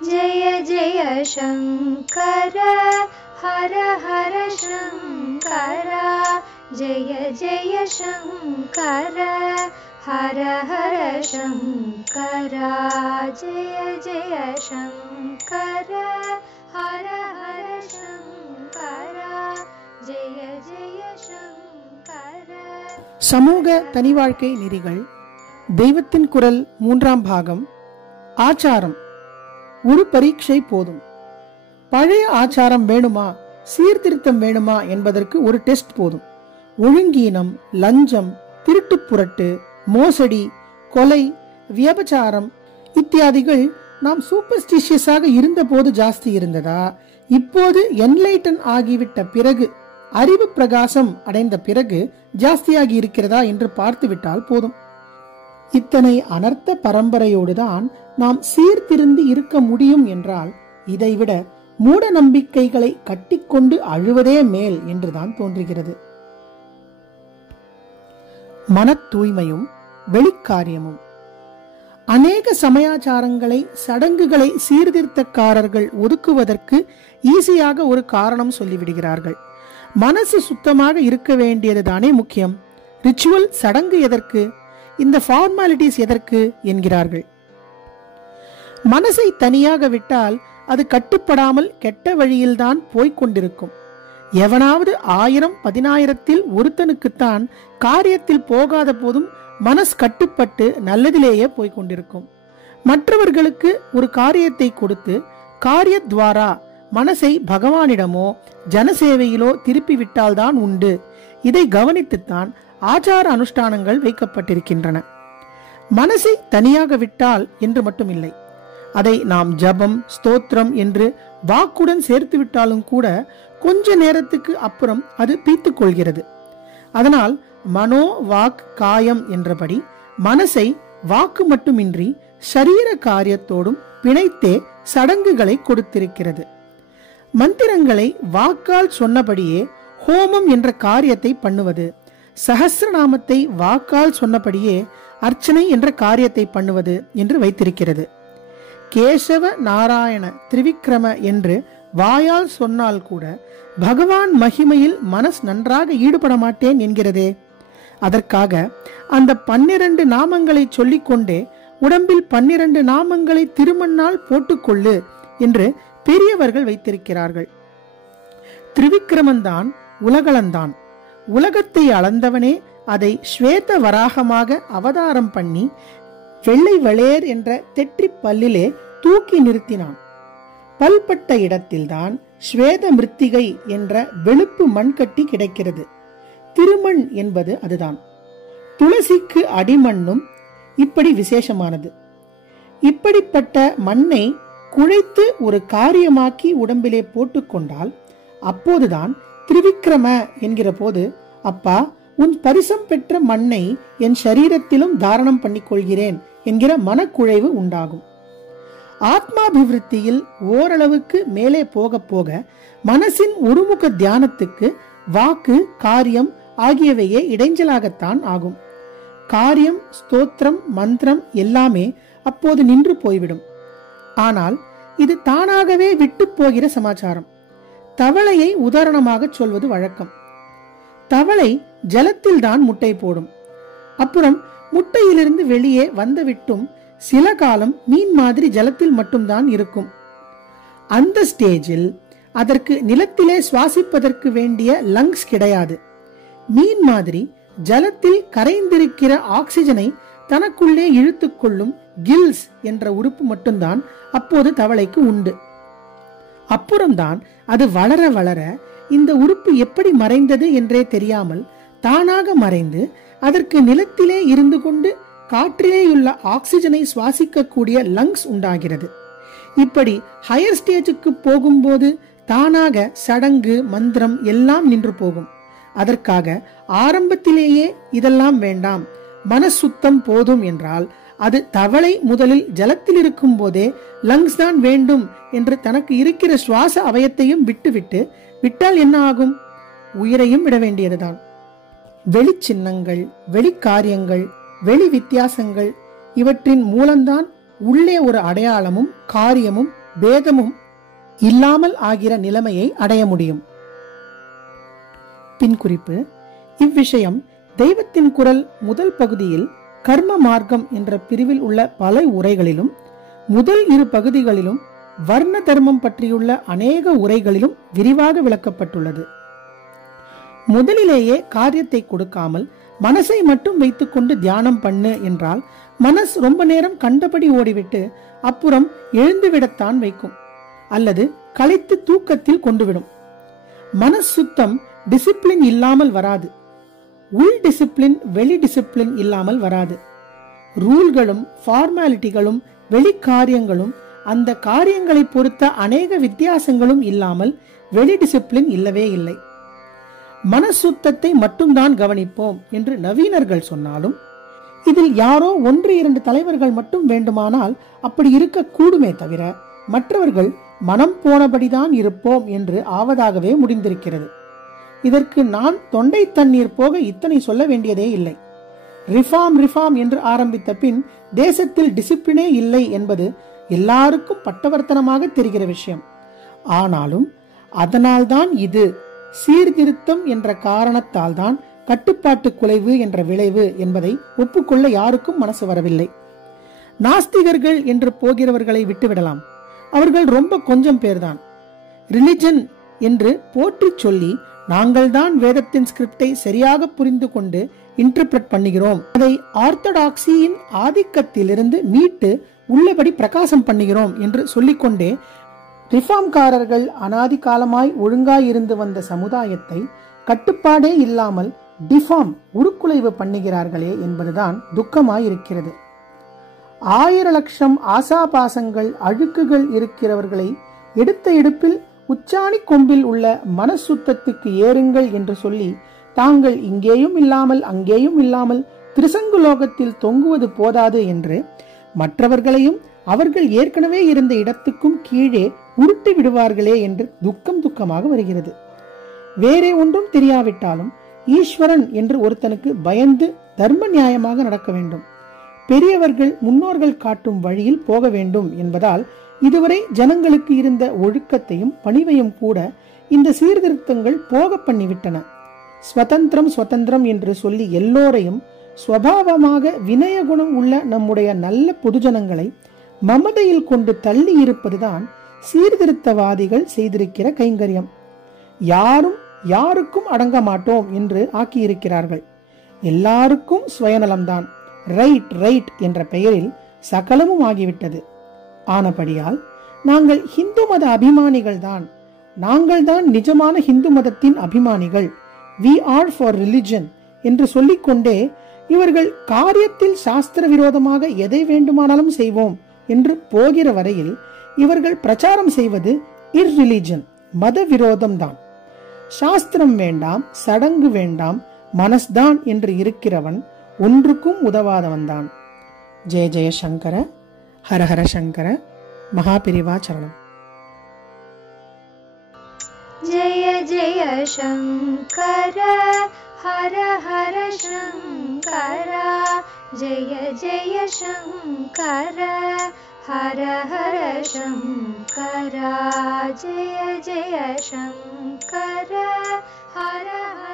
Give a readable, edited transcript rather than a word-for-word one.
जय जय शंकर हर हर शंकर जय जय शंकर हर हर शंकर जय जय शंकर हर हर शंकर जय जय शंकर. சமூக தனி வாழ்க்கை நெறிகள் தெய்வத்தின் குரல் 3ஆம் பாகம். ஆச்சாரம். ஒரு பரீட்சை போதும். பழைய ஆச்சாரம் வேணுமா, சீர்திருத்தம் வேணுமா என்பதற்கு ஒரு டெஸ்ட் போதும். ஒழுங்கீனம், லஞ்சம், திருட்டு புரட்டு, மோசடி, கொலை, வியபச்சாரம் இத்தியாதிகள் நாம் சூப்பர்ஸ்டிஷியஸாக இருந்த போது ஜாஸ்தி இருந்ததா, இப்போது என்லைட்டன் ஆகிவிட்ட பிறகு, அறிவு பிரகாசம் அடைந்த பிறகு ஜாஸ்தியாகி இருக்கிறதா என்று பார்த்துவிட்டால் போதும். இத்தனை அனர்த்த பரம்பரையோடுதான் நாம் சீர்திருந்தி இருக்க முடியும் என்றால் இதைவிட மூட நம்பிக்கைகளை கட்டிக்கொண்டு அழுவதே மேல் என்றுதான் தோன்றுகிறது. மன தூய்மையும் வெளிக்காரியமும். அநேக சமயாச்சாரங்களை, சடங்குகளை சீர்திருத்தக்காரர்கள் ஒதுக்குவதற்கு ஈஸியாக ஒரு காரணம் சொல்லிவிடுகிறார்கள். மனசு சுத்தமாக இருக்க வேண்டியதுதானே முக்கியம். ரிச்சுவல், சடங்கு எதற்கு, இந்த ஃபார்மாலிட்டிஸ் எதற்கு என்கிறார்கள். மனசை தனியாக விட்டால் அது கட்டுப்படாமல் கெட்ட வழியில்தான் போய்கொண்டிருக்கும். எவனாவது 1000 10,000ல் ஒருத்தனுக்குத்தான் காரியத்தில் போகாத போதும் மனசு கட்டுப்பட்டு நல்லதிலேயே போய்கொண்டிருக்கும். மற்றவர்களுக்கு ஒரு காரியத்தை கொடுத்து காரியத்வாரா மனசை பகவானிடமோ ஜனசேவையிலோ திருப்பி விட்டால்தான் உண்டு. இதை கவனித்துத்தான் ஆச்சார அனுஷ்டானங்கள் வைக்கப்பட்டிருக்கின்றன. மனசை தனியாக விட்டால் என்று மட்டும் இல்லை, அதை நாம் ஜபம், ஸ்தோத்திரம் என்று வாக்குடன் சேர்த்து விட்டாலும் கூட கொஞ்ச நேரத்துக்கு அப்புறம் அது பீத்துக் கொள்கிறது. அதனால் மனோ வாக் காயம் என்றபடி மனசை வாக்கு மட்டுமின்றி சரீர காரியத்தோடும் பிணைத்தே சடங்குகளை கொடுத்திருக்கிறது. மந்திரங்களை வாக்கால் சொன்னபடியே ஹோமம் என்ற காரியத்தை பண்ணுவது, சஹஸ்ரநாமத்தை வாக்கால் சொன்னபடியே அர்ச்சனை என்ற காரியத்தை பண்ணுவது என்று வைத்திருக்கிறது. கேசவ நாராயண திரிவிக்ரம என்று வாயால் சொன்னால் கூட பகவான் மகிமையில் மனசு நன்றாக ஈடுபட மாட்டேன் என்கிறதே. அதற்காக அந்த 12 நாமங்களை சொல்லிக்கொண்டே உடம்பில் 12 நாமங்களை திருமண்ணால் போட்டுக்கொள்ளு என்று பெரியவர்கள் வைத்திருக்கிறார்கள். திரிவிக்ரமன்தான் உலகளந்தான். உலகத்தை அளந்தவனே அதை ஸ்வேத வராகமாக அவதாரம் பண்ணி வெள்ளை வளேர் என்ற தெற்றி பல்லிலே தூக்கி நிறுத்தினான். பல்பட்ட இடத்தில்தான் ஸ்வேத மிருத்திகை என்ற வெளுப்பு மண்கட்டி கிடைக்கிறது. திருமண் என்பது அதுதான். துளசிக்கு அடிமண்ணும் இப்படி விசேஷமானது. இப்படிப்பட்ட மண்ணை குழைத்து ஒரு காரியமாக்கி உடம்பிலே போட்டுக்கொண்டால் அப்போதுதான் திரிவிக்ரம என்கிற போது, அப்பா உன் பரிசம் பெற்ற மண்ணை என் சரீரத்திலும் தாரணம் பண்ணிக்கொள்கிறேன் என்கிற மனக்குழைவு உண்டாகும். ஆத்மாபிவிருத்தியில் ஓரளவுக்கு மேலே போக போக மனசின் ஒருமுக தியானத்துக்கு வாக்கு, காரியம் ஆகியவையே இடைஞ்சலாகத்தான் ஆகும். காரியம், ஸ்தோத்திரம், மந்திரம் எல்லாமே அப்போது நின்று போய்விடும். ஆனால் இது தானாகவே விட்டு போகிற சமாச்சாரம். தவளையை உதாரணமாக சொல்வது வழக்கம். தவளை ஜலத்தில் தான் முட்டை போடும். அப்புறம் முட்டையிலிருந்து வெளியே வந்துவிட்டும் சில காலம் மீன் மாதிரி ஜலத்தில் மட்டும்தான் இருக்கும். அந்த ஸ்டேஜில் அதற்கு நிலத்திலே சுவாசிப்பதற்கு வேண்டிய லங்ஸ் கிடையாது. மீன் மாதிரி ஜலத்தில் கரைந்திருக்கிற ஆக்சிஜனை தனக்குள்ளே இழுத்துக்கொள்ளும் கில்ஸ் என்ற உறுப்பு மட்டும்தான் அப்போது தவளைக்கு உண்டு. அப்புறம்தான் அது வளர வளர இந்த உறுப்பு எப்படி மறைந்தது என்றே தெரியாமல் தானாக மறைந்து அதற்கு நிலத்திலே இருந்து கொண்டு காற்றிலேயுள்ள ஆக்சிஜனை சுவாசிக்கக்கூடிய லங்ஸ் உண்டாகிறது. இப்படி ஹையர் ஸ்டேஜுக்கு போகும்போது தானாக சடங்கு, மந்திரம் எல்லாம் நின்று போகும். அதற்காக ஆரம்பத்திலேயே இதெல்லாம் வேண்டாம், மனசுத்தம் போதும் என்றால் அது தவளை முதலில் ஜலத்தில் இருக்கும் போதே லங்ஸ் தான் வேண்டும் என்று தனக்கு இருக்கிற சுவாச அவயத்தையும் விட்டால் என்ன ஆகும்? உயிரையும் விட வேண்டியதுதான். வெளிச்சின்னங்கள், வெளிக்காரியங்கள், வெளி வித்தியாசங்கள் இவற்றின் மூலம்தான் உள்ளே ஒரு அடையாளமும் காரியமும் பேதமும் இல்லாமல் ஆகிற நிலைமையை அடைய முடியும். பின் குறிப்பு: இவ்விஷயம் தெய்வத்தின் குரல் முதல் பகுதியில் கர்ம மார்க்கம் என்ற பிரிவில் உள்ள பல உரைகளிலும், முதல் 2 பகுதிகளிலும் வர்ண தர்மம் பற்றியுள்ள அநேக உரைகளிலும் விரிவாக விளக்கப்பட்டுள்ளது. முதலிலேயே காரியத்தை கொடுக்காமல் மனசை மட்டும் வைத்துக்கொண்டு தியானம் பண்ணு என்றால் மனசு ரொம்ப நேரம் கண்டபடி ஓடிவிட்டு அப்புறம் எழுந்துவிடத்தான் வைக்கும், அல்லது களைத்து தூக்கத்தில் கொண்டுவிடும். மனசு சுத்தம் டிசிப்ளின் இல்லாமல் வராது. உள் டிசிப்ளின் வெளி டிசிப்ளின் இல்லாமல் வராது. ரூல்களும் ஃபார்மாலிட்டிகளும் வெளிக்காரியங்களும் அந்த காரியங்களை பொறுத்த அநேக வித்தியாசங்களும் இல்லாமல் வெளி டிசிப்ளின் இல்லவே இல்லை. மனசுத்தத்தை மட்டும்தான் கவனிப்போம் என்று நவீனர்கள் சொன்னாலும், இதில் யாரோ 1-2 தலைவர்கள் மட்டும் வேண்டுமானால் அப்படி இருக்க கூடுமே தவிர மற்றவர்கள் மனம் போனபடிதான் இருப்போம் என்று ஆவதாகவே முடிந்திருக்கிறது. இதற்கு நான் தொண்டை தண்ணீர் போக இத்தனை சொல்ல வேண்டியதே இல்லை. ரிஃபார்ம் என்று ஆரம்பித்த பின் தேசத்தில் டிசிப்ளினே இல்லை என்பது எல்லாருக்கும் பட்டவர்த்தனமாக தெரிகிற விஷயம். ஆனாலும் அதனால்தான் இது சீர்திருத்தம் என்ற காரணத்தால் தான் கட்டுப்பாட்டு குலைவு என்ற விளைவு என்பதை ஒப்புக்கொள்ள யாருக்கும் மனசு வரவில்லை. நாஸ்திகர்கள் என்று போகிறவர்களை விட்டுவிடலாம். அவர்கள் ரொம்ப கொஞ்சம் பேர்தான். ரிலிஜன் என்று போற்றி சொல்லி நாங்கள் தான் வேதத்தின் ஸ்கிரிப்டை சரியாக புரிந்து கொண்டு இன்டர்பிரட் பண்ணுகிறோம், அதை ஆர்த்தடாக்சியின் ஆதிக்கத்திலிருந்து மீட்டு உள்ளபடி பிரகாசம் பண்ணுகிறோம் என்று சொல்லிக்கொண்டே ரிஃபார்ம்காரர்கள் அனாதி காலமாய் ஒழுங்காயிருந்து வந்த சமுதாயத்தை கட்டுப்பாடே இல்லாமல் டிஃபார்ம் உருக்குலைவு பண்ணுகிறார்களே என்பதுதான் துக்கமாயிருக்கிறது. 1000 லட்சம் ஆசாபாசங்கள் அழுக்குகள் இருக்கிறவர்களை எடுத்த எடுப்பில் உச்சாணி கொம்பில் உள்ள மனசுத்தத்துக்கு ஏறுங்கள் என்று சொல்லி தாங்கள் இங்கேயும் இல்லாமல் அங்கேயும் இல்லாமல் திரிசங்குலோகத்தில் தொங்குவது போதாது என்று மற்றவர்களையும் அவர்கள் ஏற்கனவே இருந்த இடத்துக்கும் கீழே உருட்டி விடுவார்களே என்று துக்கமாக வருகிறது. வேறே ஒன்றும் தெரியாவிட்டாலும் ஈஸ்வரன் என்று ஒருத்தனுக்கு பயந்து தர்ம நியாயமாக நடக்க வேண்டும். பெரியவர்கள் முன்னோர்கள் காட்டும் வழியில் போக வேண்டும் என்பதால் இதுவரை ஜனங்களுக்கு இருந்த ஒழுக்கத்தையும் பணிவையும் கூட இந்த சீர்திருத்தங்கள் போக பண்ணிவிட்டன. ஸ்வதந்திரம் என்று சொல்லி எல்லோரையும் ஸ்வபாவமாக வினய குணம் உள்ள நம்முடைய நல்ல பொதுஜனங்களை மமதையில் கொண்டு தள்ளி இருப்பதுதான் சீர்திருத்தவாதிகள் செய்திருக்கிற கைங்கரியம். யாரும் யாருக்கும் அடங்க மாட்டோம் என்று ஆக்கியிருக்கிறார்கள். எல்லாருக்கும் சுயநலம்தான். ரைட் என்ற பெயரில் சகலமும் ஆகிவிட்டது. ஆனபடியால் நாங்கள் ஹிந்து மத அபிமானிகள் தான், நாங்கள் தான் நிஜமான ஹிந்து மதத்தின் அபிமானிகள், we are for religion என்று சொல்லிக்கொண்டே இவர்கள் காரியத்தில் சாஸ்திர விரோதமாக எதை வேண்டுமானாலும் செய்வோம் என்று போகிற வரையில் இவர்கள் பிரச்சாரம் செய்வது இர்ரிலிஜன், மத விரோதம் தான். சாஸ்திரம் வேண்டாம், சடங்கு வேண்டாம், மனஸ்தான் என்று இருக்கிறவன் ஒன்றுக்கும் உதவாதவன் தான். ஜெய ஜெய சங்கர, ஹரஹர சங்கர, மகாபிரிவா சரணம். ஜெய ஜெய சங்கர, ஹர ஹர சங்கர, ஜெய ஜெய சங்கர, ஹர ஹர சங்கர, ஜெய ஜெய சங்கர, ஹர ஹர